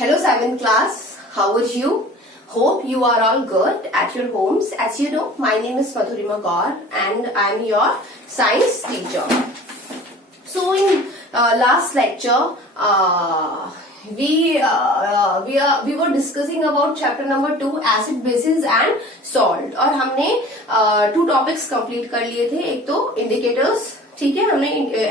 Hello 7th class, how are you? Hope you are all good at your homes. As you know, my name is Madhurima Gaur and I am your science teacher. So in last lecture, we were discussing about chapter number 2 acid bases and salt और हमने 2 topics complete कर लिए थे. एक तो indicators, ठीक है, हमने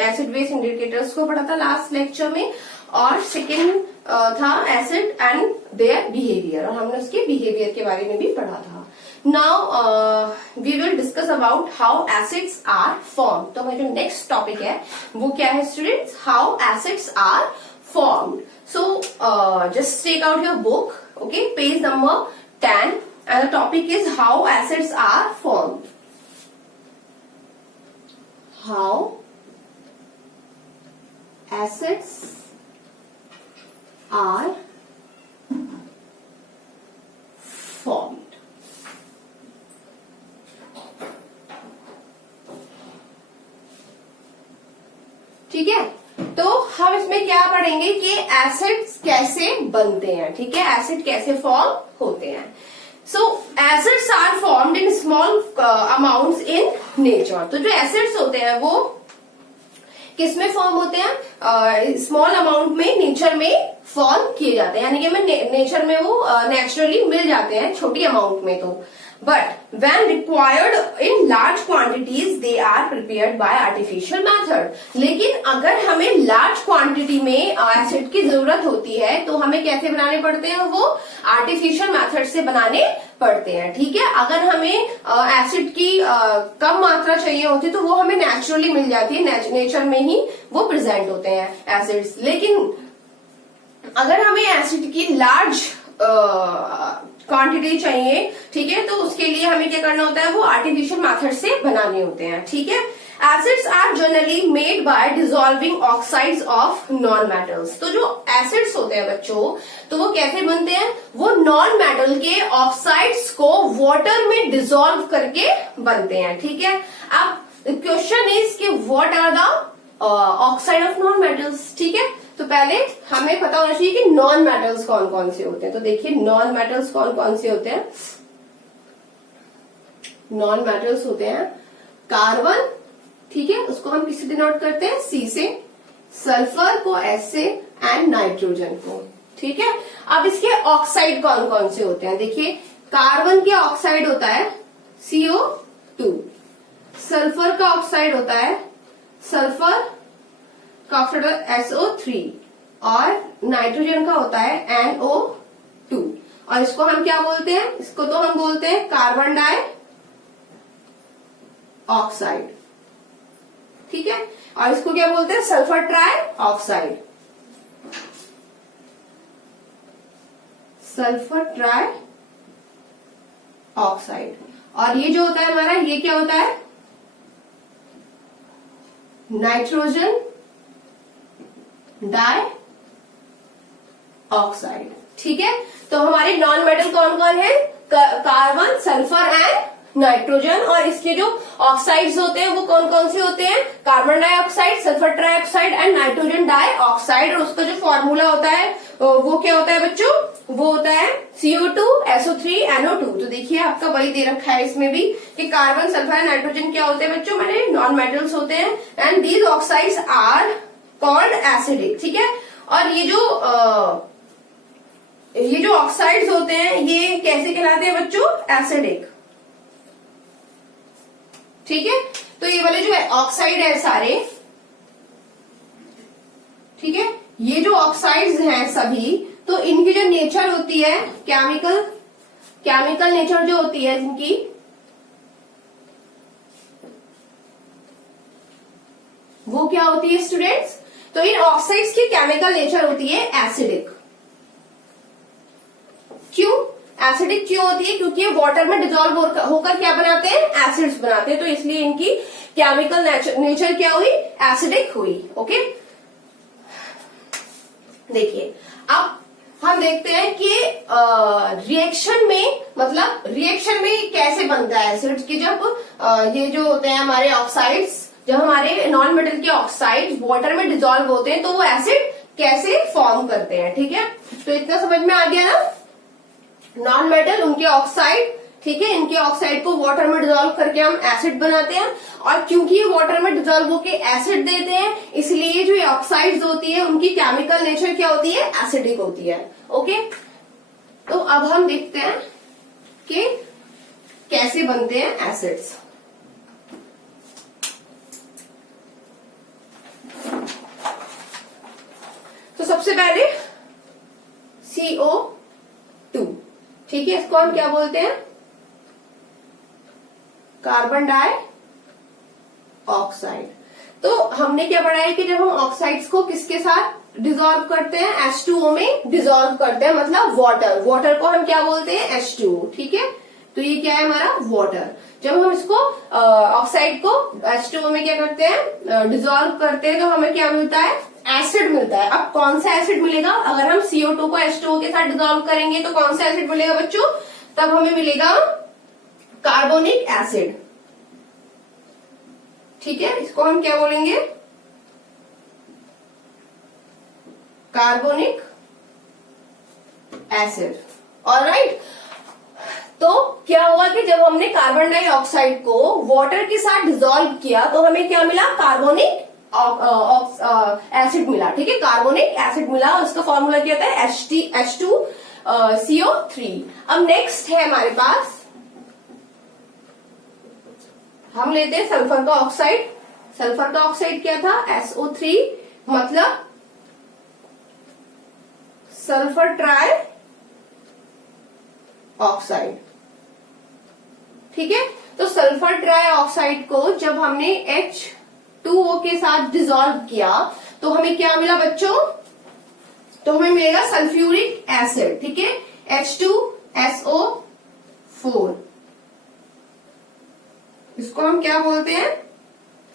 एसिड बेस इंडिकेटर्स को पढ़ा था लास्ट लेक्चर में, और सेकेंड था एसिड एंड देयर बिहेवियर, और हमने उसके बिहेवियर के बारे में भी पढ़ा था. Now we will discuss about how acids are form. तो हमारा जो नेक्स्ट टॉपिक है वो क्या है students? How acids are formed. So just take out your book, okay, page number 10 and the topic is how acids are formed. How acids are formed. ठीक है, तो हम इसमें क्या पढ़ेंगे कि एसिड्स कैसे बनते हैं. ठीक है, एसिड कैसे फॉर्म होते हैं. So acids are formed in small amounts in nature. तो जो एसिड्स होते हैं वो किसमें फॉर्म होते हैं? स्मॉल अमाउंट में नेचर में फॉर्म किए जाते हैं, यानी कि हमें नेचर में वो नेचुरली मिल जाते हैं छोटी अमाउंट में. तो but when required in large quantities they are prepared by artificial method. लेकिन अगर हमें लार्ज क्वांटिटी में एसिड की जरूरत होती है तो हमें कैसे बनाने पड़ते हैं? वो आर्टिफिशियल मेथड से बनाने पड़ते हैं. ठीक है, अगर हमें एसिड की कम मात्रा चाहिए होती तो वो हमें नेचुरली मिल जाती है, नेचर में ही वो प्रेजेंट होते हैं एसिड्स. लेकिन अगर हमें एसिड की लार्ज क्वांटिटी चाहिए, ठीक है, तो उसके लिए हमें क्या करना होता है? वो आर्टिफिशियल मेथड से बनाने होते हैं. ठीक है, acids are generally made by dissolving oxides of non metals. तो जो एसिड्स होते हैं बच्चों, तो वो कैसे बनते हैं? वो नॉन मेटल के ऑक्साइड्स को वाटर में डिसॉल्व करके बनते हैं. ठीक है, अब क्वेश्चन इज कि what are the oxide of non metals. ठीक है, तो पहले हमें पता होना चाहिए कि नॉन मेटल्स कौन कौन से होते हैं. तो देखिए नॉन मेटल्स कौन कौन से होते हैं. नॉन मेटल्स होते हैं कार्बन, ठीक है, उसको हम किससे डिनोट करते हैं? सी से, सल्फर को एस से, एंड नाइट्रोजन को. ठीक है, अब इसके ऑक्साइड कौन कौन से होते हैं? देखिए कार्बन के ऑक्साइड होता है CO2, सल्फर का ऑक्साइड होता है सल्फर का ऑक्साइड SO3, और नाइट्रोजन का होता है NO2. और इसको हम क्या बोलते हैं? इसको तो हम बोलते हैं कार्बन डाई ऑक्साइड. ठीक है, और इसको क्या बोलते हैं? Sulphur try oxide. Sulphur try oxide. और ये जो होता है हमारा, ये क्या होता है? Nitrogen dioxide. ठीक है, तो हमारे नॉन मेटल कौन कौन है? Carbon, sulphur and nitrogen. और इसके जो ऑक्साइड्स होते हैं वो कौन कौन से होते हैं? Carbon dioxide, sulphur trioxide and nitrogen dioxide. और उसका जो फॉर्मूला होता है वो क्या होता है बच्चों? वो होता है CO2 SO3 NO2. तो देखिए आपका वही दे रखा है इसमें भी कि कार्बन, सल्फर, नाइट्रोजन क्या होते हैं बच्चों? मैंने नॉन मेटल्स होते हैं, and these oxides are called acidic. ठीक है, और ये जो ऑक्साइड्स होते हैं ये कैसे कहलाते हैं बच्चों? एसिडिक. ठीक है, तो ये वाले जो ऑक्साइड है सारे, ठीक है, ये जो ऑक्साइड्स हैं सभी, तो इनकी जो नेचर होती है केमिकल नेचर जो होती है इनकी, वो क्या होती है स्टूडेंट्स? तो इन ऑक्साइड्स की केमिकल नेचर होती है एसिडिक. क्यों एसिडिक क्यों होती है? क्योंकि ये वाटर में डिसॉल्व होकर क्या बनाते हैं? एसिड्स बनाते हैं. तो इसलिए इनकी केमिकल नेचर क्या हुई? एसिडिक हुई. ओके, देखिए अब हम देखते हैं कि रिएक्शन में, मतलब रिएक्शन में कैसे बनता है एसिड्स की. जब ये जो होते हैं हमारे ऑक्साइड्स, जब हमारे नॉन मेटल के ऑक्साइड्स वाटर में डिसॉल्व होते हैं तो वो एसिड कैसे फॉर्म फॉर्म करते हैं। ठीक है, तो इतना समझ में आ गया ना। नॉन मेटल उनके ऑक्साइड, ठीक है, इनके ऑक्साइड को वाटर में डिजोल्व करके हम एसिड बनाते हैं, और क्योंकि ये वाटर में डिजोल्व होके एसिड देते हैं, इसलिए जो ये ऑक्साइड्स होती है उनकी केमिकल नेचर क्या होती है, एसिडिक होती है। ओके, तो अब हम देखते हैं कि कैसे बनते हैं एसिड्स। तो सबसे पहले CO2, ठीक है, इसको हम क्या बोलते हैं, कार्बन डाई ऑक्साइड। तो हमने क्या पढ़ा है कि जब हम ऑक्साइड्स को किसके साथ डिजोल्व करते हैं, H2O में डिजोल्व करते हैं, मतलब वाटर, वाटर को हम क्या बोलते हैं, H2O। ठीक है, तो ये क्या है हमारा वाटर। जब हम इसको ऑक्साइड को H2O में क्या करते हैं, डिजोल्व करते हैं, तो हमें क्या मिलता है, एसिड मिलता है। अब कौन सा एसिड मिलेगा, अगर हम CO2 को H2O के साथ डिजोल्व करेंगे तो कौन सा एसिड मिलेगा बच्चों, तब हमें मिलेगा कार्बोनिक एसिड। ठीक है, इसको हम क्या बोलेंगे, कार्बोनिक एसिड। ऑलराइट, तो क्या हुआ कि जब हमने कार्बन डाइऑक्साइड को वाटर के साथ डिजोल्व किया तो हमें क्या मिला, कार्बोनिक एसिड मिला। ठीक है, कार्बोनिक एसिड मिला, और उसका फॉर्मूला क्या होता है, H2CO3। अब नेक्स्ट है हमारे पास, हम लेते हैं सल्फर का ऑक्साइड। सल्फर का ऑक्साइड क्या था, SO3, मतलब सल्फर ट्राई ऑक्साइड। ठीक है, तो सल्फर ट्राई ऑक्साइड को जब हमने H2O के साथ डिसॉल्व किया तो हमें क्या मिला बच्चों, तो हमें मिलेगा सल्फ्यूरिक एसिड। ठीक है, H2SO4, इसको हम क्या बोलते हैं,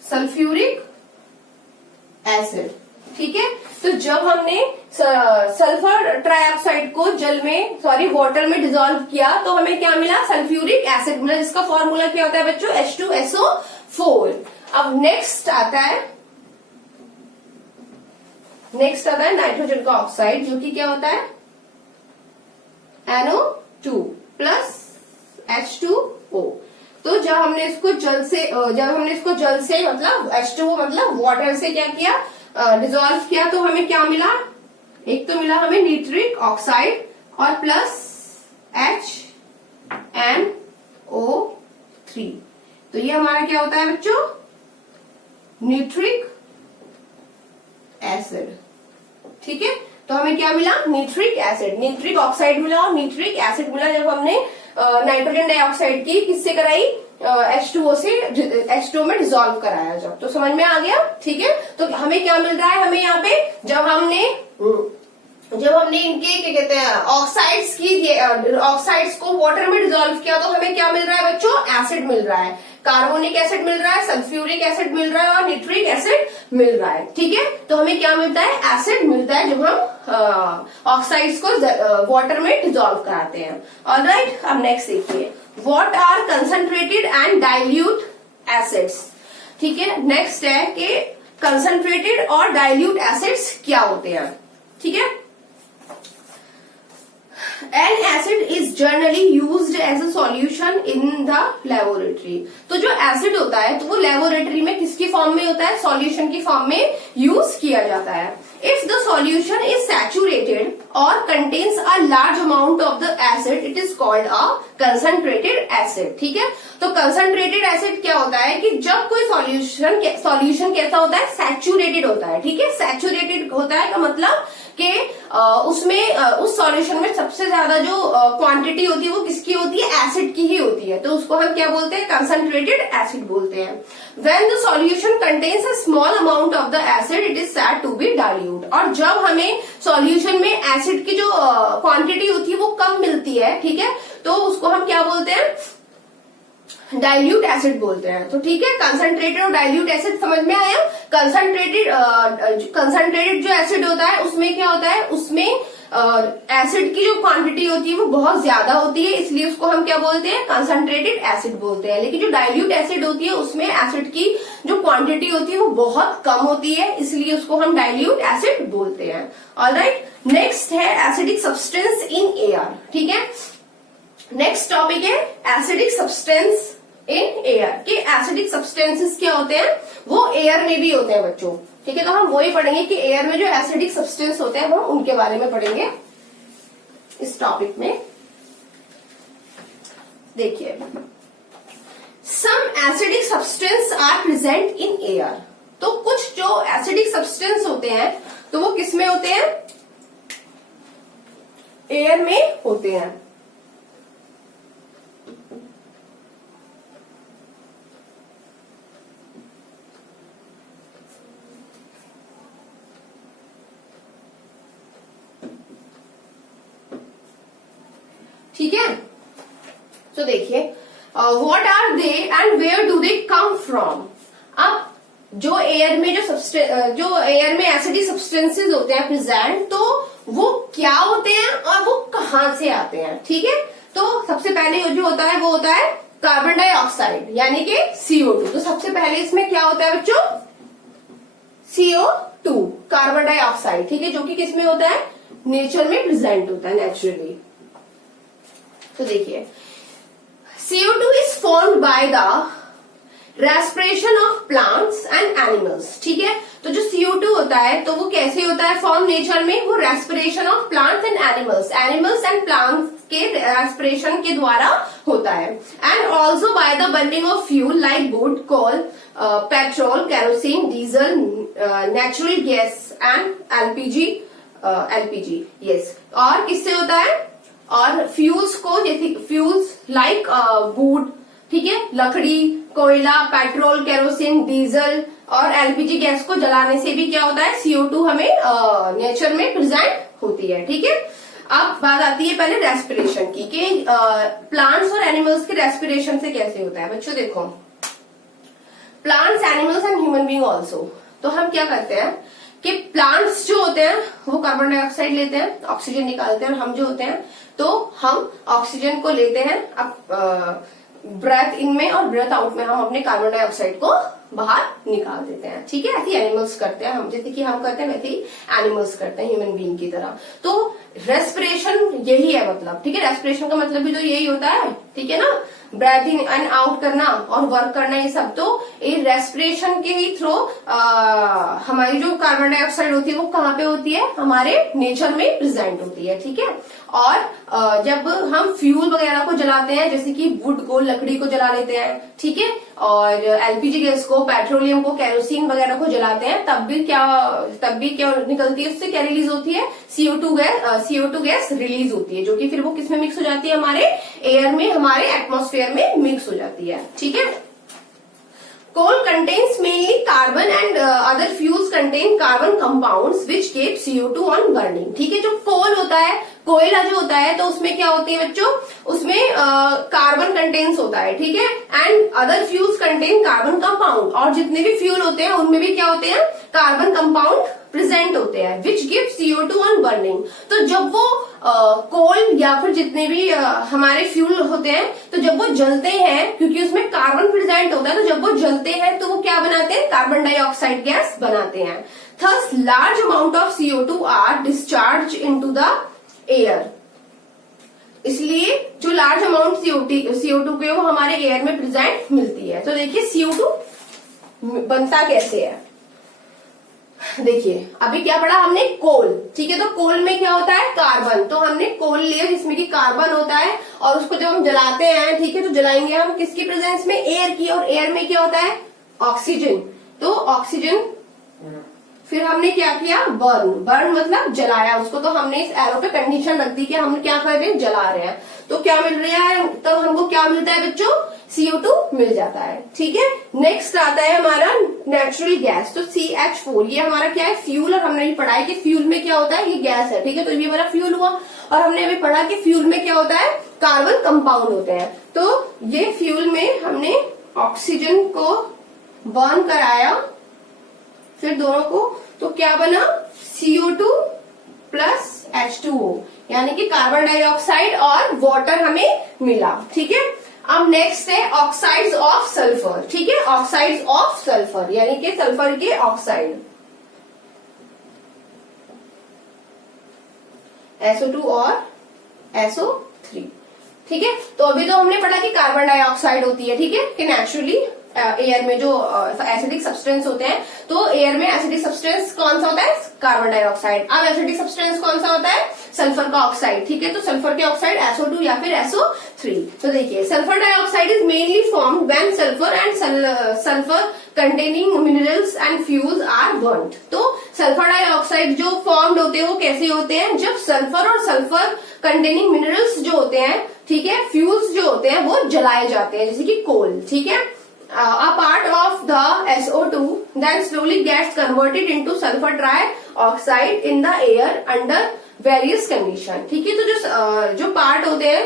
सल्फ्यूरिक एसिड। ठीक है, तो जब हमने सल्फर ट्राइऑक्साइड को वाटर में डिसॉल्व किया तो हमें क्या मिला, सल्फ्यूरिक एसिड मिला, जिसका फॉर्मूला क्या होता है बच्चों, H2SO4। अब नेक्स्ट आता है नाइट्रोजन का ऑक्साइड, जो कि क्या होता है, NO2 प्लस H2O। तो जब हमने इसको जल से मतलब H2O मतलब वाटर से क्या किया, डिसॉल्व किया, तो हमें क्या मिला, एक तो मिला हमें नाइट्रिक ऑक्साइड और प्लस HNO3। तो ये हमारा क्या होता है बच्चों, नाइट्रिक एसिड। ठीक है, तो हमें क्या मिला, नाइट्रिक एसिड, नाइट्रिक ऑक्साइड मिला और नाइट्रिक एसिड मिला जब हमने नाइट्रोजन डाइऑक्साइड की किससे कराई, H2O में डिसॉल्व कराया जब। तो समझ में आ गया। ठीक है, तो हमें क्या मिल रहा है, हमें यहाँ पे जब हमने इनके क्या कहते हैं ऑक्साइड्स को वाटर में डिसॉल्व किया तो हमें क्या मिल रहा है बच्चों, एसिड मिल रहा है, कार्बोनिक एसिड मिल रहा है, सल्फ्यूरिक एसिड मिल रहा है और नाइट्रिक एसिड मिल रहा है। ठीक है, तो हमें क्या मिलता है, एसिड मिलता है जब हम ऑक्साइड्स को वाटर में डिसॉल्व कराते हैं। ऑलराइट, अब नेक्स्ट देखिए, what are concentrated and dilute acids. ठीक है, नेक्स्ट है कि कंसंट्रेटेड और डाइल्यूट एसिड्स क्या होते हैं। ठीक है, An acid is generally used as a solution in the laboratory। तो जो एसिड होता है तो वो लेबोरेटरी में किसकी फॉर्म में होता है, सॉल्यूशन की फॉर्म में यूज किया जाता है। If the solution is saturated or contains a large amount of the acid, it is called a concentrated acid। ठीक है, तो concentrated acid क्या होता है कि जब कोई सॉल्यूशन कैसा होता है, सैचुरेटेड होता है। ठीक है, सैचुरेटेड होता है का मतलब कि उसमें उस सॉल्यूशन में सबसे ज्यादा जो क्वांटिटी होती है वो किसकी होती है, एसिड की ही होती है, तो उसको हम क्या बोलते हैं, कंसंट्रेटेड एसिड बोलते हैं। When the solution contains a small amount of the acid, it is said to be dilute। और जब हमें सॉल्यूशन में एसिड की जो क्वांटिटी होती है वो कम मिलती है, ठीक है, तो उसको हम क्या बोलते हैं, डाइल्यूट एसिड बोलते हैं। तो ठीक है, कंसंट्रेटेड और डाइल्यूट एसिड समझ में आया। कंसंट्रेटेड जो एसिड होता है उसमें क्या होता है, उसमें एसिड की जो क्वांटिटी होती है वो बहुत ज्यादा होती है, इसलिए उसको हम क्या बोलते हैं, कंसंट्रेटेड एसिड बोलते हैं। लेकिन जो डाइल्यूट एसिड होती है उसमें एसिड की जो क्वांटिटी होती है वो बहुत कम होती है, इसलिए उसको हम डाइल्यूट एसिड बोलते हैं। ऑलराइट, नेक्स्ट है एसिडिक सब्सटेंस इन एयर, ठीक है। नेक्स्ट टॉपिक है एसिडिक सब्सटेंस इन एयर कि एसिडिक सब्सटेंसेस क्या होते हैं, वो एयर में भी होते हैं बच्चों, ठीक है। तो हम वही पढ़ेंगे कि एयर में जो एसिडिक सब्सटेंस होते हैं हम उनके बारे में पढ़ेंगे इस टॉपिक में। देखिए, some acidic substance are present in air. तो कुछ जो एसिडिक सब्सटेंस होते हैं तो वो किस में होते हैं, एयर में होते हैं। ठीक है, तो देखिए what are they and where do they come from. अब जो एयर में जो एयर में एसिडिक सब्सटेंसेस होते हैं प्रेजेंट, तो वो क्या होते हैं और वो कहां से आते हैं, ठीक है। तो सबसे पहले जो होता है वो होता है कार्बन डाइऑक्साइड यानी कि CO2। तो सबसे पहले इसमें क्या होता है बच्चों, CO2 कार्बन डाइऑक्साइड, ठीक है, जो कि किस में होता है, नेचर में प्रेजेंट होता है नेचुरली। तो देखिए CO2 is formed by the respiration of plants and animals, ठीक है। तो जो CO2 होता है तो वो कैसे होता है फॉर्म नेचर में, वो respiration of plants and animals and plants के रेस्पिरेशन के द्वारा होता है। And also by the burning of fuel like wood, coal, petrol, kerosene, diesel, natural gas and LPG yes. और किससे होता है, और फ्यूल्स को, जैसे फ्यूल्स लाइक वुड, ठीक है, लकड़ी, कोयला, पेट्रोल, केरोसिन, डीजल और एलपीजी गैस को जलाने से भी क्या होता है, CO2 हमें नेचर में प्रेजेंट होती है, ठीक है। अब बात आती है पहले रेस्पिरेशन की कि प्लांट्स और एनिमल्स के रेस्पिरेशन से कैसे होता है। बच्चों देखो, plants, animals and human being also. तो हम क्या करते हैं कि प्लांट्स जो होते हैं वो कार्बन डाइऑक्साइड लेते हैं, ऑक्सीजन निकालते हैं, और हम जो होते हैं तो हम ऑक्सीजन को लेते हैं। अब ब्रेथ इन में और ब्रेथ आउट में हम अपने कार्बन डाइऑक्साइड को बाहर निकाल देते हैं, ठीक है। ऐसे एनिमल्स करते हैं, हम जैसे कि हम करते हैं वैसे ही एनिमल्स करते हैं ह्यूमन बीइंग की तरह। तो रेस्पिरेशन यही है मतलब, ठीक है। रेस्पिरेशन का मतलब भी तो यही होता है, ठीक है ना, ब्रेथ इन एंड आउट करना और वर्क करना, ये सब तो ये रेस्पिरेशन के ही थ्रू हमारी जो कार्बन डाइऑक्साइड होती है वो कहाँ पे होती है, हमारे नेचर में प्रेजेंट होती है, ठीक है। और जब हम फ्यूल वगैरह को जलाते हैं, जैसे कि वुड को, लकड़ी को जला लेते हैं, ठीक है, और एलपीजी गैस को, पेट्रोलियम को, केरोसिन वगैरह को जलाते हैं, तब भी क्या निकलती है, उससे क्या रिलीज होती है, CO2 गैस रिलीज होती है, जो कि फिर वो किसमें मिक्स हो जाती है, हमारे एयर में, हमारे एटमॉस्फेयर में मिक्स हो जाती है, ठीक है। Coal contains mainly carbon and other fuels contain carbon compounds which give CO2 on burning, ठीक है। जो कोल होता है, कोयला जो होता है, तो उसमें क्या होती है बच्चों, उसमें कार्बन कंटेन्स होता है, ठीक है। And other fuels contain carbon compound, और जितने भी फ्यूल होते हैं उनमें भी क्या होते हैं, कार्बन कंपाउंड प्रेजेंट होते हैं, which give CO2 on burning. तो जब वो कोल या फिर जितने भी हमारे फ्यूल होते हैं, तो जब वो जलते हैं, क्योंकि उसमें कार्बन प्रेजेंट होता है, तो जब वो जलते हैं तो वो क्या बनाते हैं, कार्बन डाइऑक्साइड गैस बनाते हैं। Thus large amount of CO2 are discharge into the air. इसलिए जो लार्ज अमाउंट CO2 के वो हमारे एयर में प्रेजेंट मिलती है। तो देखिए CO2 बनता कैसे है, देखिए अभी क्या पढ़ा हमने, कोल, ठीक है। तो कोल में क्या होता है, कार्बन। तो हमने कोल लिया जिसमें कि कार्बन होता है, और उसको जब हम जलाते हैं, ठीक है, तो जलाएंगे हम किसकी प्रेजेंस में, एयर की, और एयर में क्या होता है, ऑक्सीजन। तो ऑक्सीजन फिर हमने क्या किया, बर्न मतलब जलाया उसको। तो हमने इस एरो पे कंडीशन रख दी कि हम क्या कर रहे हैं, जला रहे हैं। तो क्या मिल रहा है, तो हमको क्या मिलता है बच्चों, CO2 मिल जाता है, ठीक है। नेक्स्ट आता है हमारा नेचुरल गैस। तो CH4 ये हमारा क्या है, फ्यूल। और हमने भी पढ़ा है कि फ्यूल में क्या होता है, ये गैस है, ठीक है। तो ये हमारा फ्यूल हुआ। और हमने भी पढ़ा कि फ्यूल में क्या होता है, कार्बन कंपाउंड होते हैं। तो ये फ्यूल में हमने ऑक्सीजन को बर्न कराया, फिर दोनों को, तो क्या बना, CO2 प्लस H2O, यानी कि कार्बन डाइऑक्साइड और वाटर हमें मिला, ठीक है। अब नेक्स्ट है ऑक्साइड्स ऑफ सल्फर, ठीक है, ऑक्साइड्स ऑफ सल्फर यानी कि सल्फर के ऑक्साइड। SO2 और SO3। ठीक है, तो अभी तो हमने पढ़ा कि कार्बन डाइऑक्साइड होती है, ठीक है, कि नेचुरली एयर में जो एसिडिक सब्सटेंस होते हैं, तो एयर में एसिडिक सब्सटेंस कौन सा होता है? Carbon dioxide. अब एसिडिक सब्सटेंस कौन सा होता है? सल्फर का ऑक्साइड। ठीक है, तो सल्फर के ऑक्साइड SO2 या फिर SO3। तो देखिए, sulphur dioxide is mainly formed when sulphur and sulphur containing minerals and fuels are burned. तो सल्फर डाइऑक्साइड जो फॉर्म्ड होते हैं वो कैसे होते हैं? जब सल्फर और सल्फर कंटेनिंग मिनरल्स जो होते हैं, ठीक है, फ्यूल्स जो होते हैं वो जलाए जाते हैं, जैसे कि कोल। ठीक है, a part of the SO2 then slowly gets converted into sulfur trioxide in the air under various condition। ठीक है, तो जो पार्ट होते हैं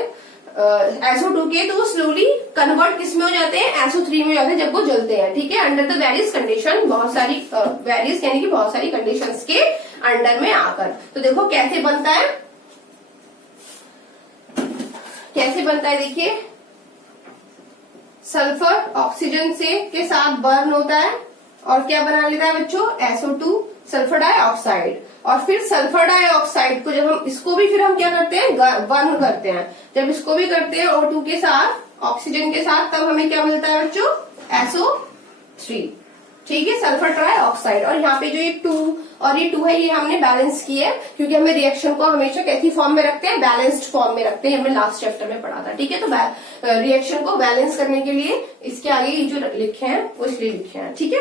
SO2 के, तो वो स्लोली कन्वर्ट किस में हो जाते हैं? SO3 में हो जाते हैं जब वो जलते हैं। ठीक है, अंडर द वेरियस कंडीशन, बहुत सारी वेरियस यानी कि बहुत सारी कंडीशंस के अंडर में आकर। तो देखो कैसे बनता है, कैसे बनता है, देखिए, सल्फर ऑक्सीजन से के साथ बर्न होता है और क्या बना लेता है बच्चों? SO2 sulphur dioxide. और फिर सल्फर डाइऑक्साइड को जब हम इसको भी फिर हम क्या करते हैं? बर्न करते हैं। जब इसको भी करते हैं O2 के साथ, ऑक्सीजन के साथ, तब हमें क्या मिलता है बच्चों? SO3। ठीक है, सल्फर ट्राइऑक्साइड। और यहाँ पे जो ये 2 और ये 2 है, ये हमने बैलेंस किया है, क्योंकि हमें रिएक्शन को हमेशा कैसी फॉर्म में रखते हैं? बैलेंस्ड फॉर्म में रखते हैं। हमने लास्ट चैप्टर में पढ़ा था। ठीक है, तो रिएक्शन को बैलेंस करने के लिए इसके आगे ये जो लिखे हैं वो इसलिए लिखे हैं। ठीक है,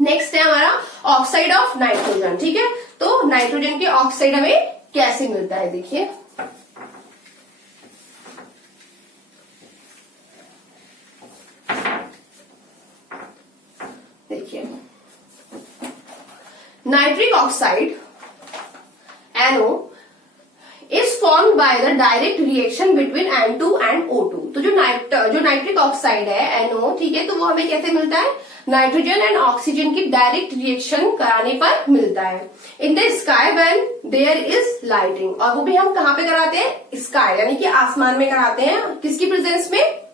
नेक्स्ट है हमारा ऑक्साइड ऑफ नाइट्रोजन। ठीक है, तो नाइट्रोजन के ऑक्साइड हमें कैसे मिलता है? देखिए, nitric oxide NO is formed by the direct reaction between N2 and O2। तो जो नाइट्रिक ऑक्साइड है NO, ठीक है, तो वो हमें कैसे मिलता है? नाइट्रोजन एंड ऑक्सीजन की डायरेक्ट रिएक्शन कराने पर मिलता है। In the sky when there is lighting, और वो भी हम कहाँ पे कराते हैं? स्काई यानी कि आसमान में कराते हैं। किसकी प्रेजेंस में?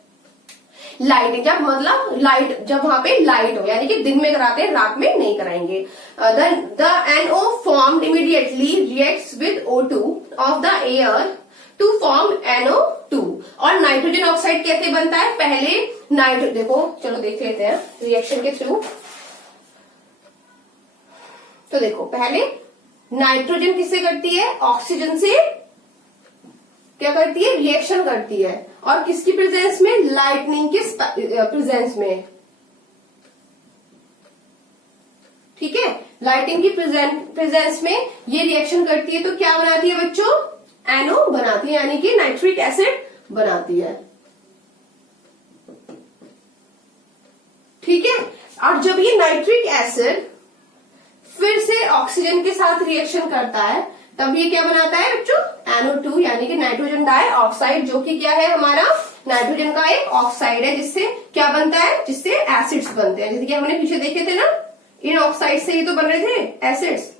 लाइटिंग। जब मतलब लाइट, जब वहां पे लाइट हो, यानी कि दिन में कराते हैं, रात में नहीं कराएंगे। The NO formed immediately reacts with O2 of the air to form NO2। और नाइट्रोजन ऑक्साइड कैसे बनता है? पहले देखो, चलो देख लेते हैं रिएक्शन के थ्रू। तो देखो, पहले नाइट्रोजन किससे करती है? ऑक्सीजन से क्या करती है? रिएक्शन करती है। और किसकी प्रेजेंस में? लाइटनिंग के प्रेजेंस में। ठीक है, लाइटिंग की प्रेजेंस में ये रिएक्शन करती है, तो क्या बनाती है बच्चों? NO बनाती है, यानी कि नाइट्रिक एसिड बनाती है। ठीक है, और जब ये नाइट्रिक एसिड फिर से ऑक्सीजन के साथ रिएक्शन करता है, तब ये क्या बनाता है बच्चों? NO2 यानी कि नाइट्रोजन डाइऑक्साइड, जो कि क्या है हमारा? नाइट्रोजन का एक ऑक्साइड है, जिससे क्या बनता है? जिससे एसिड्स बनते हैं। जैसे कि हमने पीछे देखे थे ना, इन ऑक्साइड से ही तो बन रहे थे एसिड्स,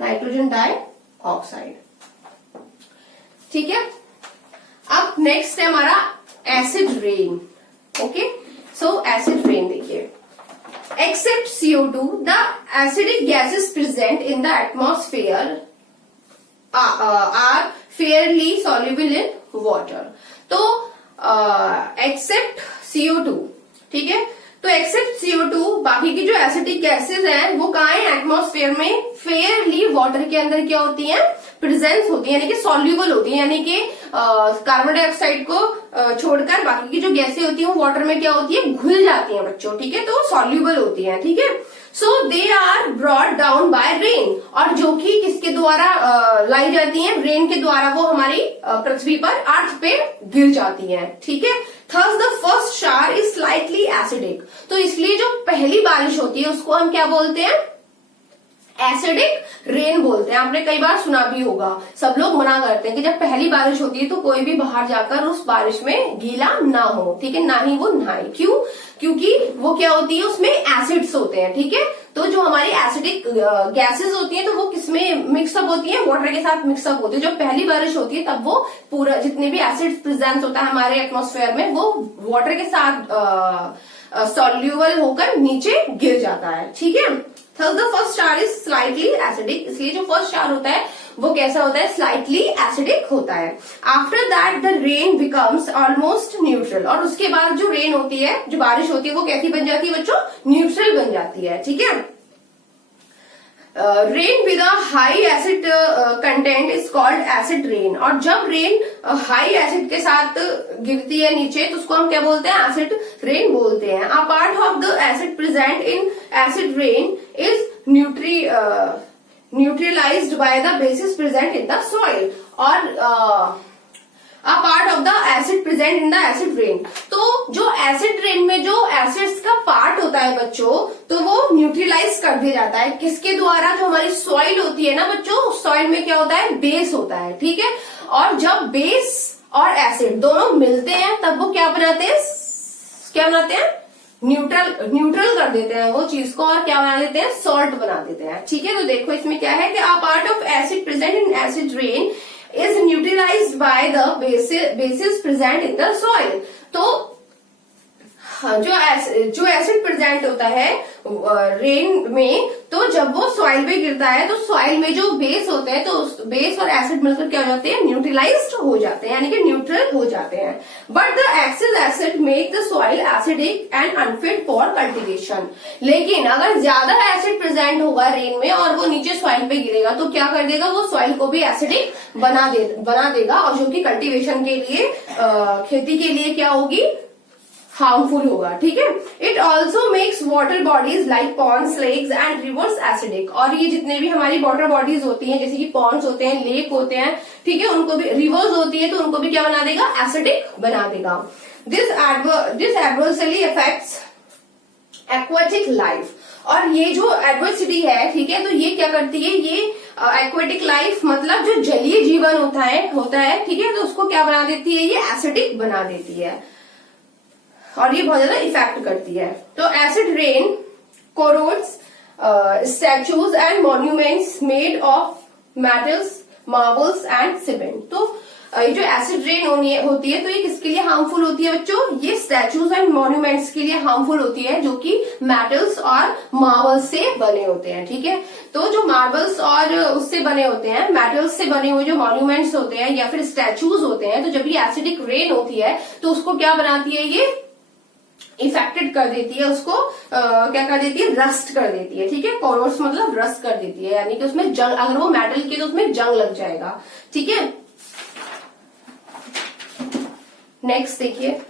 नाइट्रोजन डाइऑक्साइड। ठीक है, अब नेक्स्ट है हमारा एसिड रेन। ओके, सो एसिड रेन देखिए, except CO2 the acidic gases present in the atmosphere are fairly soluble in water। तो except CO2, ठीक है, तो एक्सेप्ट CO2 बाकी की जो एसिडिक गैसेज हैं वो कहाँ है? एटमॉस्फेयर में फेयरली वाटर के अंदर क्या होती हैं? प्रेजेंस होती है, यानी कि सॉल्यूबल होती है, यानी कि कार्बन डाइऑक्साइड को छोड़कर बाकी की जो गैसें होती हैं वो वाटर में क्या होती है? घुल जाती हैं बच्चों। ठीक है, तो सॉल्यूबल होती हैं। ठीक है, so they are brought down by rain, और जो कि किसके द्वारा लाई जाती हैं? रेन के द्वारा वो हमारी पृथ्वी पर, अर्थ पे गिर जाती हैं। ठीक है, thus the first shower is slightly acidic. तो इसलिए जो पहली बारिश होती है उसको हम क्या बोलते हैं? एसिडिक रेन बोलते हैं। आपने कई बार सुना भी होगा, सब लोग मना करते हैं कि जब पहली बारिश होती है तो कोई भी बाहर जाकर उस बारिश में गीला ना हो। ठीक है, ना ही वो नहाए। क्यों? क्योंकि वो क्या होती है? उसमें एसिड्स होते हैं। ठीक है, तो जो हमारी एसिडिक गैसेस होती हैं तो वो किसमें मिक्सअप होती है? वाटर के साथ मिक्सअप होती है। जब पहली बारिश होती है तब वो पूरा जितने भी एसिड प्रेजेंस होता है हमारे एटमॉस्फेयर में वो वाटर के साथ सॉल्यूबल होकर नीचे गिर जाता है। ठीक है, Thus the first star is slightly acidic, इसलिए जो फर्स्ट स्टार होता है वो कैसा होता है, स्लाइटली एसिडिक होता है. After that the rain becomes almost neutral, और उसके बाद जो रेन होती है, जो बारिश होती है, वो कैसी बन जाती है बच्चों, न्यूट्रल बन जाती है. ठीक है. Rain with high acid content is called acid rain, और जब रेन हाई एसिड के साथ गिरती है नीचे तो उसको हम क्या बोलते हैं, एसिड रेन बोलते हैं. A part of the acid present in acid rain is neutralised by the bases present in the soil, और a part of the acid present in the acid rain. तो जो एसिड रेन में जो acids का part होता है बच्चों, तो वो न्यूट्रलाइज कर दिया जाता है. किसके द्वारा, जो हमारी सॉइल होती है ना बच्चों, सॉइल में क्या होता है, बेस होता है. ठीक है. और जब बेस और एसिड दोनों मिलते हैं तब वो क्या बनाते हैं, न्यूट्रल कर देते हैं वो चीज को, और क्या बना देते हैं, सॉल्ट बना देते हैं. ठीक है. तो देखो इसमें क्या है कि अ part of acid present in acid rain is neutralized by the bases present in the soil. तो जो एसिड प्रेजेंट होता है रेन में, तो जब वो सॉइल पे गिरता है तो सॉइल में जो बेस होते हैं, तो बेस और एसिड मिलकर क्या हो जाते हैं, न्यूट्रलाइज्ड हो जाते हैं, यानी कि न्यूट्रल हो जाते हैं. But the excess acid make the soil acidic and unfit for cultivation. लेकिन अगर ज्यादा एसिड प्रेजेंट होगा रेन में और वो नीचे सॉइल पे गिरेगा तो क्या कर देगा, वो सॉइल को भी एसिडिक बना देगा, और जो कि कल्टिवेशन के लिए, खेती के लिए क्या होगी, हार्मफुल होगा. ठीक है. It also makes water bodies like ponds, lakes and rivers acidic. और ये जितने भी हमारी वाटर बॉडीज होती हैं, जैसे कि पॉन्ड्स होते हैं, लेक होते हैं, ठीक है, उनको भी, रिवर्स होती है तो उनको भी क्या बना देगा, एसिडिक बना देगा. This adversely affects aquatic life. और ये जो एडवर्सिटी है, ठीक है, तो ये क्या करती है, ये एक्वाटिक लाइफ मतलब जो जलीय जीवन होता है, ठीक है, तो उसको क्या बना देती है, ये एसिडिक बना देती है, और ये बहुत ज्यादा इफेक्ट करती है. तो acid rain corrodes statues and monuments made of metals, marbles and cement. तो ये जो एसिड रेन होती है तो ये किसके लिए हार्मफुल होती है बच्चों, ये स्टैचूज एंड मॉन्यूमेंट्स के लिए हार्मफुल होती है, जो कि मेटल्स और मार्बल्स से बने होते हैं. ठीक है. तो जो मार्बल्स और उससे बने होते हैं, मेटल्स से बने हुए जो मॉन्यूमेंट्स होते हैं या फिर स्टैचूज होते हैं, तो जब ये एसिडिक रेन होती है तो उसको क्या बनाती है, ये इफेक्टेड कर देती है, उसको क्या कर देती है, रस्ट कर देती है. ठीक है. कोरोड्स मतलब रस्ट कर देती है, यानी कि उसमें जंग, अगर वो मेटल की तो उसमें जंग लग जाएगा. ठीक है. नेक्स्ट देखिए,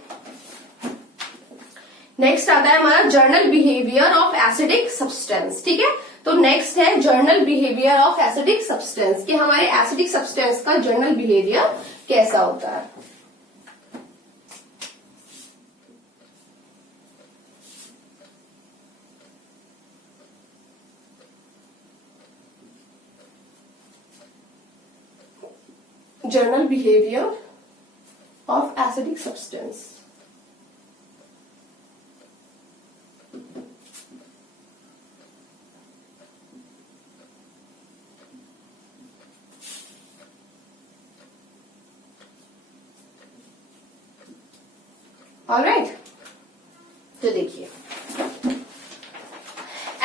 नेक्स्ट आता है हमारा journal behaviour of acidic substance. ठीक है. तो नेक्स्ट है journal behaviour of acidic substance, कि हमारे एसिडिक सब्सटेंस का जर्नल बिहेवियर कैसा होता है. General behavior of acidic substance. Alright. तो देखिए,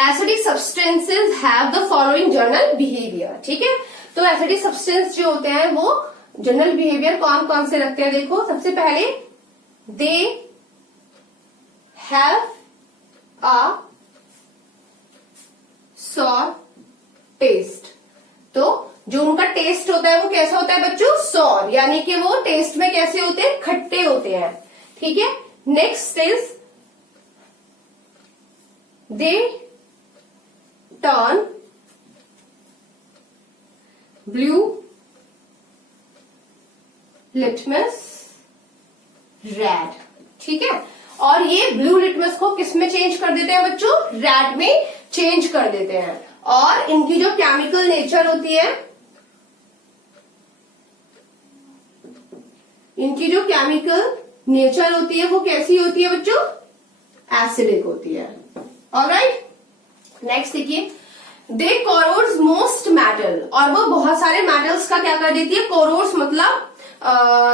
acidic substances have the following general behavior. ठीक है. तो एसिडिक सब्सटेंस जो होते हैं वो जनरल बिहेवियर कौन कौन से रखते हैं. देखो, सबसे पहले they have a sour taste. तो जो उनका टेस्ट होता है वो कैसा होता है बच्चों, सॉर, यानी कि वो टेस्ट में कैसे होते हैं, खट्टे होते हैं. ठीक है. Next is they turn blue litmus red. ठीक है. और ये ब्लू लिटमस को किस में चेंज कर देते हैं बच्चों, रेड में चेंज कर देते हैं. और इनकी जो केमिकल नेचर होती है, इनकी जो केमिकल नेचर होती है वो कैसी होती है बच्चों, एसिडिक होती है. ऑलराइट. नेक्स्ट देखिए, दे कोरोड्स मोस्ट मेटल. और वो बहुत सारे मेटल्स का क्या कर देती है, कोरोड्स मतलब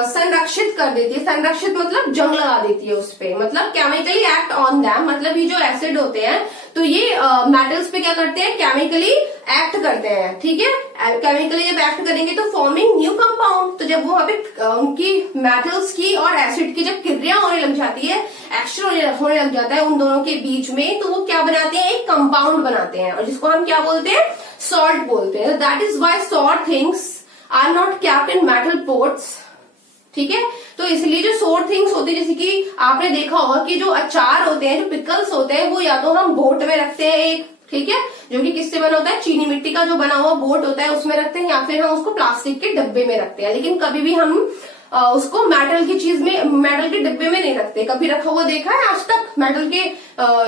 संरक्षित कर देती है. संरक्षित मतलब जंग लगा देती है उस पे, मतलब केमिकली एक्ट ऑन दैम. मतलब ये जो एसिड होते हैं तो ये मेटल्स पे क्या करते हैं, केमिकली एक्ट करते हैं, ठीक है। केमिकली जब एक्ट करेंगे तो फॉर्मिंग न्यू कंपाउंड, तो जब वो वहां पे उनकी मेटल्स की और एसिड की जब क्रिया होने लग जाती है, एक्शन होने लग जाता है उन दोनों के बीच में, तो वो क्या बनाते हैं, एक कंपाउंड बनाते हैं, और जिसको हम क्या बोलते हैं, सॉल्ट बोलते हैं। That is why salt things are not kept in metal pots, ठीक है। तो इसलिए जो सोर थिंग्स होती है, जैसे कि आपने देखा होगा कि जो अचार होते हैं, जो पिकल्स होते हैं, वो या तो हम बोट में रखते हैं एक, ठीक है, जो कि किससे बना होता है, चीनी मिट्टी का जो बना हुआ बोट होता है उसमें रखते हैं, या फिर हम उसको प्लास्टिक के डब्बे में रखते हैं। लेकिन कभी भी हम उसको मेटल की चीज में, मेटल के डिब्बे में नहीं रखते। कभी रखा हुआ देखा है आज तक मेटल के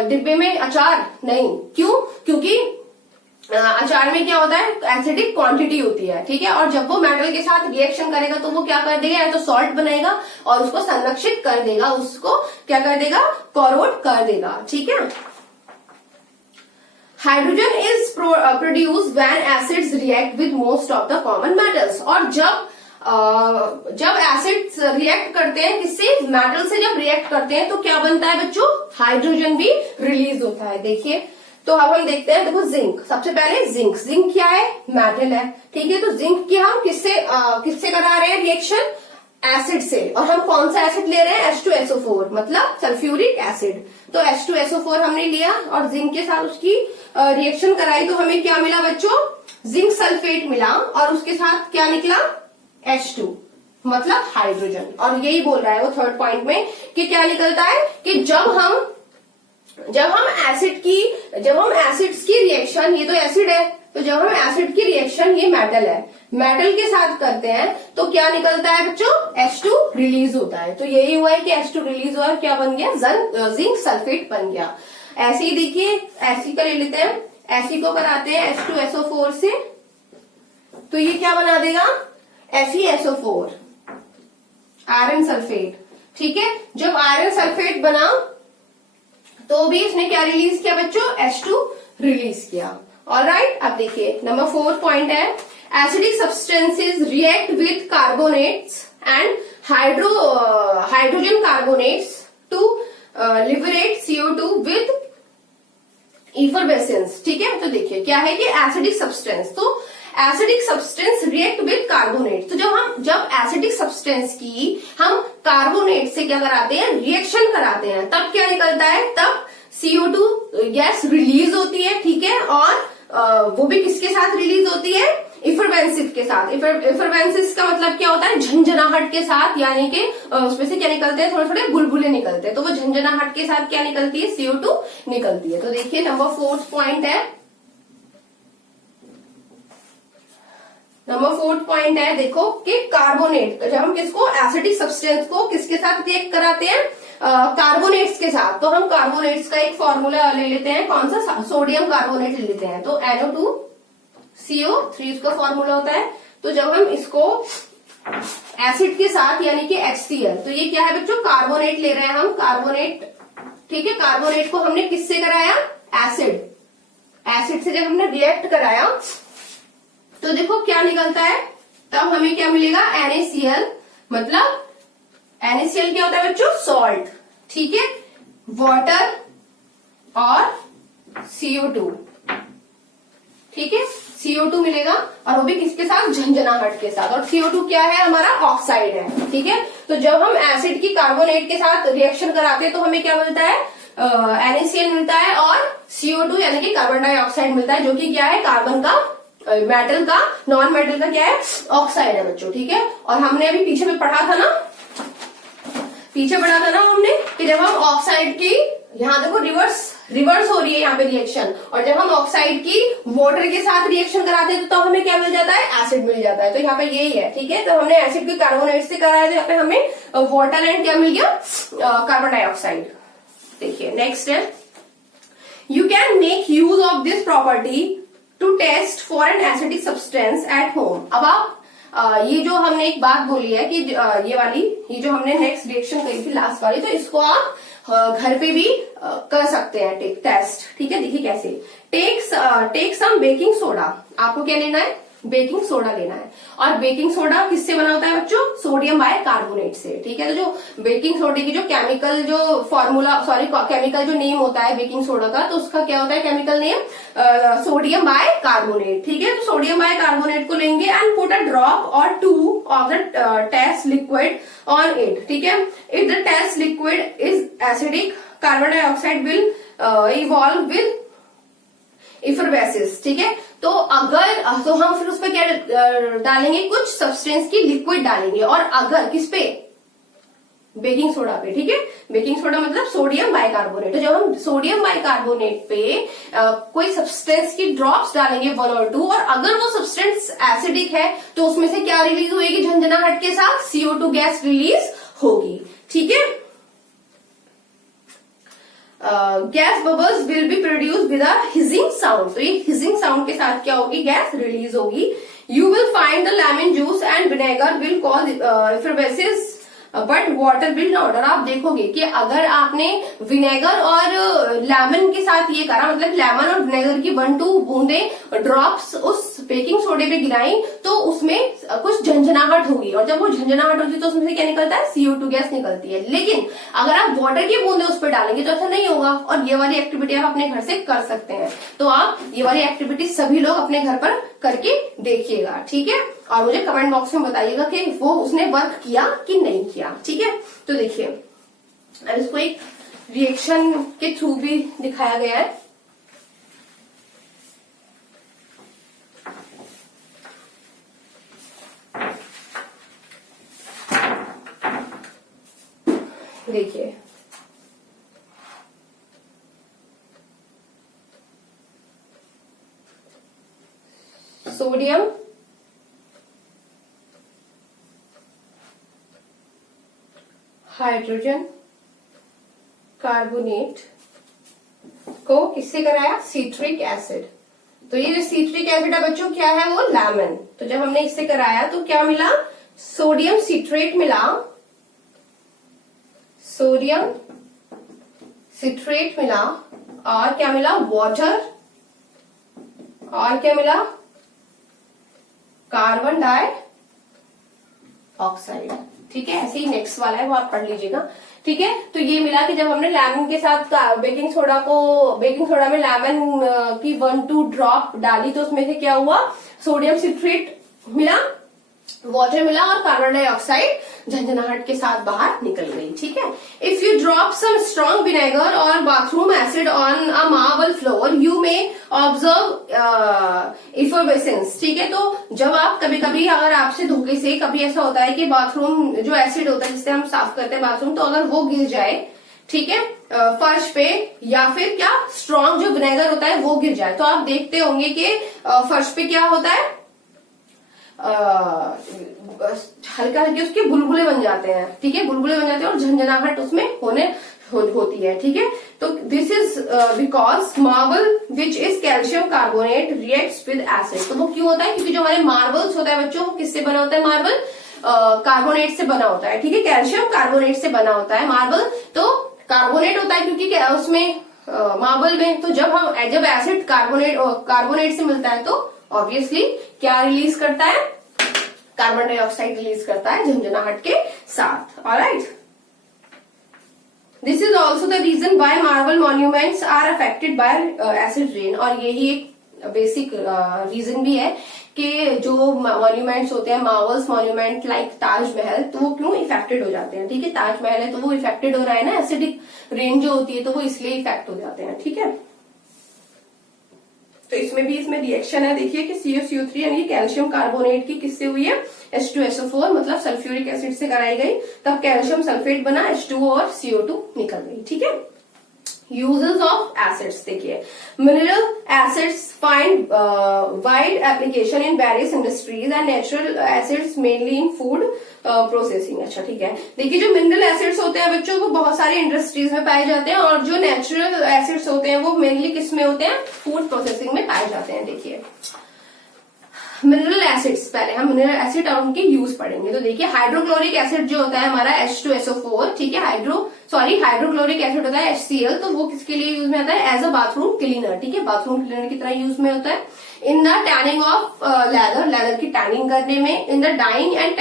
डिब्बे में अचार? नहीं। क्यों? क्योंकि अचार में क्या होता है, एसिडिक क्वांटिटी होती है, ठीक है, और जब वो मेटल के साथ रिएक्शन करेगा तो वो क्या कर देगा, या तो सॉल्ट बनाएगा और उसको संरक्षित कर देगा, उसको क्या कर देगा, कोरोड कर देगा, ठीक है। Hydrogen is produce when acids react with most of the common metals, और जब एसिड्स रिएक्ट करते हैं किससे, मेटल से जब रिएक्ट करते हैं तो क्या बनता है बच्चों, हाइड्रोजन भी रिलीज होता है। देखिए, तो अब हम देखते हैं, देखो जिंक, सबसे पहले जिंक क्या है, मेटल है, ठीक है। तो जिंक की हम किससे करा रहे हैं रिएक्शन, एसिड से, और हम कौन सा एसिड ले रहे हैं, H2SO4, मतलब सल्फ्यूरिक एसिड। तो H2SO4 हमने लिया और जिंक के साथ उसकी रिएक्शन कराई, तो हमें क्या मिला बच्चों, जिंक सल्फेट मिला, और उसके साथ क्या निकला, H2, मतलब हाइड्रोजन। और यही बोल रहा है वो थर्ड पॉइंट में कि क्या निकलता है कि जब हम एसिड्स की रिएक्शन, ये तो एसिड है, तो जब हम एसिड की रिएक्शन, ये मेटल है, मेटल के साथ करते हैं तो क्या निकलता है बच्चों, H2 रिलीज होता है। तो यही हुआ है कि H2 रिलीज हुआ, क्या बन गया, जिंक सल्फेट बन गया। ऐसे ही देखिए, ऐसी का ले लेते हैं, ऐसी को बनाते हैं H2SO4 से, तो ये क्या बना देगा, FeSO4, आयरन सल्फेट, ठीक है। जब आयरन सल्फेट बना तो भी इसने क्या रिलीज किया बच्चों, H2 रिलीज किया। ऑलराइट, अब देखिए नंबर 4 पॉइंट है, acidic substances react with carbonates and hydrogen carbonates to liberate CO2 with effervescence, ठीक है। तो देखिए क्या है कि एसिडिक सब्सटेंस, तो acidic substance react with carbonate, तो जब एसिडिक सब्सटेंस की हम कार्बोनेट से क्या कराते हैं, रिएक्शन कराते हैं, तब क्या निकलता है, तब CO2 गैस रिलीज होती है, ठीक है। और वो भी किसके साथ रिलीज होती है, इफरवेंसिव के साथ। इफरवेंसिव का मतलब क्या होता है, झंझनाहट के साथ, यानी कि उसमें से क्या निकलते हैं, थोड़े थोड़े बुलबुले निकलते हैं, तो वो झंझनाहट के साथ क्या निकलती है, CO2 निकलती है। तो देखिए नंबर 4 पॉइंट है, नंबर 4 पॉइंट है, देखो कि कार्बोनेट, जब हम किसको, एसिडिक सब्सटेंस को किसके साथ रिएक्ट कराते हैं, कार्बोनेट्स के साथ, तो हम कार्बोनेट्स का एक फॉर्मूला ले लेते हैं, कौन सा, सोडियम कार्बोनेट ले लेते हैं, तो NO2CO3 इसका फॉर्मूला होता है। तो जब हम इसको एसिड के साथ, यानी कि HCl, तो ये क्या है बच्चों, कार्बोनेट ले रहे हैं हम, कार्बोनेट, ठीक है। कार्बोनेट को हमने किससे कराया, एसिड से जब हमने रिएक्ट कराया तो देखो क्या निकलता है, तब हमें क्या मिलेगा, NaCl, मतलब NaCl क्या होता है बच्चों, सॉल्ट, ठीक है, वाटर और CO2, ठीक है, CO2 मिलेगा, और वो भी किसके साथ, झंझनाहट के साथ। और CO2 क्या है, हमारा ऑक्साइड है, ठीक है। तो जब हम एसिड की कार्बोनेट के साथ रिएक्शन कराते हैं तो हमें क्या मिलता है, NaCl मिलता है, और CO2 यानी कि कार्बन डाइऑक्साइड मिलता है, जो कि क्या है, कार्बन का, मेटल का, नॉन मेटल का क्या है, ऑक्साइड है बच्चों, ठीक है। और हमने अभी पीछे में पढ़ा था ना हमने कि जब हम ऑक्साइड की, यहाँ देखो रिवर्स हो रही है यहाँ पे रिएक्शन, और जब हम ऑक्साइड की वाटर के साथ रिएक्शन कराते हैं तो हमें क्या मिल जाता है, एसिड मिल जाता है। तो यहाँ पे यही है, ठीक है। तो हमने एसिड की कार्बोनेट से कराया, तो यहाँ पे हमें वाटर एंड क्या मिल गया, कार्बन डाइऑक्साइड। देखिए नेक्स्ट है, you can make use of this property to test for an acidic substance at home. अब आप ये जो हमने एक बात बोली है कि ये जो हमने नेक्स्ट रिएक्शन करी थी लास्ट वाली, तो इसको आप घर पे भी कर सकते हैं टेस्ट, ठीक है। देखिए कैसे, टेक सम बेकिंग सोडा, आपको क्या लेना है, बेकिंग सोडा लेना है। और बेकिंग सोडा किससे बना होता है बच्चों? सोडियम बाइकार्बोनेट से। ठीक है, तो जो बेकिंग सोडे की जो केमिकल जो फॉर्मूला केमिकल जो नेम होता है बेकिंग सोडा का, तो उसका क्या होता है केमिकल नेम? Sodium bicarbonate. ठीक है, तो सोडियम बाइकार्बोनेट को लेंगे एंड पुट अ ड्रॉप और 2 of the test liquid on it. ठीक है, if the test liquid is acidic, carbon dioxide will evolve with effervescence. ठीक है, तो अगर तो हम फिर उस पर क्या डालेंगे? कुछ सब्सटेंस की लिक्विड डालेंगे। और अगर किस पे? बेकिंग सोडा पे। ठीक है, बेकिंग सोडा मतलब सोडियम बाइकार्बोनेट। तो जब हम सोडियम बाइकार्बोनेट पे कोई सब्सटेंस की ड्रॉप्स डालेंगे 1 और 2, और अगर वो सब्सटेंस एसिडिक है तो उसमें से क्या रिलीज होगी? झंझनाहट के साथ CO2 गैस रिलीज होगी। ठीक है, gas bubbles will be produce with a hissing sound. तो ये हिजिंग साउंड के साथ क्या होगी? गैस रिलीज होगी। You will find the lemon juice and vinegar will cause effervescence but water will not. और आप देखोगे कि अगर आपने विनेगर और लेमन के साथ ये करा, मतलब लेमन और विनेगर की 1-2 बूंदे ड्रॉप्स उस बेकिंग सोडे पे गिराई, तो उसमें कुछ झंझनाहट होगी। और जब वो झंझनाहट होगी तो उसमें से क्या निकलता है? CO2 गैस निकलती है। लेकिन अगर आप वाटर की बूंदे उस पर डालेंगे तो ऐसा नहीं होगा। और ये वाली एक्टिविटी आप अपने घर से कर सकते हैं। तो आप ये वाली एक्टिविटी सभी लोग अपने घर पर करके देखिएगा। ठीक है, और मुझे कमेंट बॉक्स में बताइएगा कि वो उसने वर्क किया कि नहीं किया। ठीक है, तो देखिए अब इसको एक रिएक्शन के थ्रू भी दिखाया गया है। देखिए सोडियम हाइड्रोजन कार्बोनेट को किससे कराया? Citric acid. तो ये जो सिट्रिक एसिड है बच्चों क्या है? वो लेमन। तो जब हमने इससे कराया तो क्या मिला? सोडियम सिट्रेट मिला, सोडियम सिट्रेट मिला, और क्या मिला? वाटर, और क्या मिला? Carbon dioxide. ठीक है, ऐसे ही नेक्स्ट वाला है वो आप पढ़ लीजिएगा। ठीक है, तो ये मिला कि जब हमने लेमन के साथ बेकिंग सोडा में लेमन की 1-2 ड्रॉप डाली तो उसमें से क्या हुआ? सोडियम सिट्रेट मिला, वाटर मिला, और कार्बन डाइऑक्साइड झंझनाहट के साथ बाहर निकल गई। ठीक है, if you drop some strong vinegar और bathroom acid on a marble floor you may observe effervescence. ठीक है, तो जब आप कभी कभी अगर आपसे धोखे से कभी ऐसा होता है कि बाथरूम जो एसिड होता है जिससे हम साफ करते हैं बाथरूम, तो अगर वो गिर जाए, ठीक है, फर्श पे, या फिर क्या स्ट्रॉन्ग जो विनेगर होता है वो गिर जाए, तो आप देखते होंगे कि फर्श पे क्या होता है? हल्का हल्के उसके बुलबुले बन जाते हैं। ठीक है, बुलबुले बन जाते हैं और झंझनाहट उसमें होती है। ठीक है, तो this is because marble which is calcium carbonate reacts with acid. तो वो क्यों होता है? क्योंकि जो हमारे मार्बल्स होता है बच्चों, किससे बना होता है? मार्बल कार्बोनेट से बना होता है। ठीक है, कैल्शियम कार्बोनेट से बना होता है मार्बल। तो कार्बोनेट होता है क्योंकि उसमें मार्बल में, तो जब एसिड कार्बोनेट से मिलता है तो ऑब्वियसली क्या रिलीज करता है? कार्बन डाइऑक्साइड रिलीज करता है झंझनाहट के साथ। Alright, this is also the reason why marble monuments are affected by acid rain. और यही एक बेसिक रीजन भी है कि जो मॉन्यूमेंट्स होते हैं, मार्बल्स मॉन्यूमेंट लाइक ताजमहल, तो वो क्यों इफेक्टेड हो जाते हैं? ठीक है, ताजमहल है तो वो इफेक्टेड हो रहा है ना, एसिडिक रेन जो होती है, तो वो इसलिए इफेक्ट हो जाते हैं। ठीक है, तो इसमें रिएक्शन है। देखिए कि CuCO3 यानी कैल्शियम कार्बोनेट की किससे हुई है? H2SO4 मतलब सल्फ्यूरिक एसिड से कराई गई, तब कैल्शियम सल्फेट बना, H2O और CO2 निकल गई। ठीक है, यूजेस ऑफ एसिड्स देखिए, mineral acids find wide application in various industries and natural acids mainly in food processing. अच्छा ठीक है, देखिए जो मिनरल एसिड्स होते हैं बच्चों वो बहुत सारी इंडस्ट्रीज में पाए जाते हैं, और जो नेचुरल एसिड्स होते हैं वो मेनली किस में होते हैं? फूड प्रोसेसिंग में पाए जाते हैं। देखिए मिनरल एसिड्स, पहले हम मिनरल एसिड और उनके यूज पढ़ेंगे। तो देखिए हाइड्रोक्लोरिक एसिड जो होता है हमारा H2SO4, ठीक है, सॉरी हाइड्रोक्लोरिक एसिड होता है HCl, तो वो किसके लिए यूज में आता है? एज अ बाथरूम क्लीनर, ठीक है, बाथरूम क्लीनर की तरह यूज में होता है। In the tanning of leather, leather की टैनिंग करने में। In the dyeing and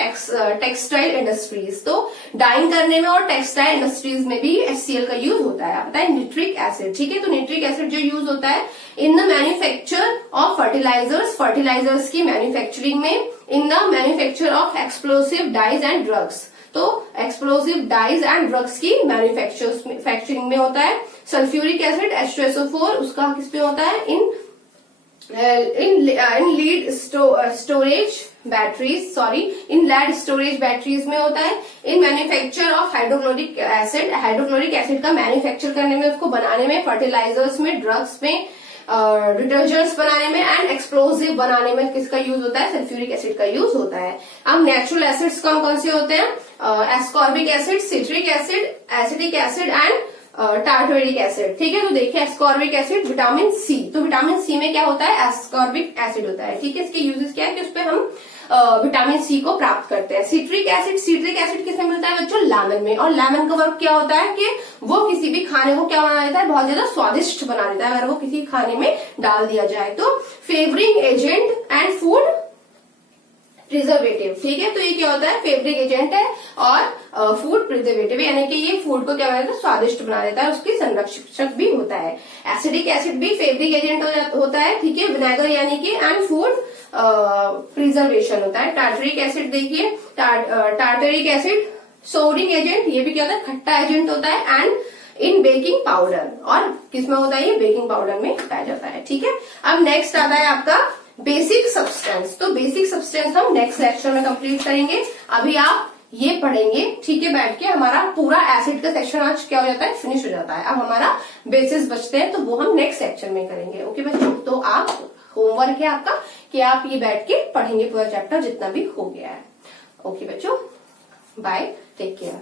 textile industries, तो डाइंग करने में और टेक्सटाइल इंडस्ट्रीज में भी HCl का यूज होता है। आता है निट्रिक एसिड, ठीक है, तो निट्रिक एसिड जो यूज होता है in the manufacture of fertilisers, fertilisers की मैन्युफैक्चरिंग में। In the manufacture of explosive dyes and drugs, तो एक्सप्लोसिव डाइज एंड ड्रग्स की मैन्युफैक्चरिंग में होता है। सल्फ्यूरिक एसिड H2SO4 उसका किस पे होता है? In lead storage batteries, sorry in lead storage batteries में होता है। In manufacture of hydrochloric acid, hydrochloric acid का मैन्युफैक्चर करने में, उसको बनाने में, फर्टिलाइजर्स में, ड्रग्स में, डिटर्जेंट्स बनाने में एंड एक्सप्लोसिव बनाने में किसका यूज होता है? सल्फ्यूरिक एसिड का यूज होता है। अब नेचुरल एसिड्स कौन कौन से होते हैं? Ascorbic acid, citric acid, acetic acid and tartaric acid, ठीक है। तो देखिए एस्कॉर्बिक एसिड, विटामिन सी, तो विटामिन सी में क्या होता है? एस्कॉर्बिक एसिड होता है, ठीक है। इसके यूजेस क्या है कि उसपे हम विटामिन सी को प्राप्त करते हैं। सिट्रिक एसिड, सिट्रिक एसिड किसमें मिलता है बच्चों? लेमन में। और लेमन का वर्क क्या होता है कि वो किसी भी खाने को क्या बना देता है? बहुत ज्यादा स्वादिष्ट बना देता है अगर वो किसी खाने में डाल दिया जाए। तो favouring agent and food preservative, ठीक है, तो ये क्या होता है? फेवरिंग एजेंट है और फूड प्रिजर्वेटिव, यानी कि ये फूड को क्या बना देता है? स्वादिष्ट बना देता है, उसकी संरक्षक भी होता है। एसिडिक एसिड भी फेवरिंग एजेंट होता है, ठीक है, विनेगर यानी कि, एंड फूड प्रिजर्वेशन होता है। टार्टरिक एसिड देखिए, टार्टरिक एसिड सोडिंग एजेंट, ये भी क्या होता है? खट्टा एजेंट होता है। एंड इन बेकिंग पाउडर, और किसमें होता है? ये बेकिंग पाउडर में पाया जाता है, ठीक है। अब नेक्स्ट आता है आपका बेसिक सब्सटेंस, तो बेसिक सब्सटेंस हम नेक्स्ट लेक्चर में कंप्लीट करेंगे। अभी आप ये पढ़ेंगे, ठीक है, बैठ के। हमारा पूरा एसिड का सेक्शन आज क्या हो जाता है? फिनिश हो जाता है। अब हमारा बेसिस बचते हैं, तो वो हम नेक्स्ट लेक्चर में करेंगे। ओके बच्चों, तो आप होमवर्क है आपका कि आप ये बैठ के पढ़ेंगे पूरा चैप्टर जितना भी हो गया है। ओके बच्चों, बाय, टेक केयर।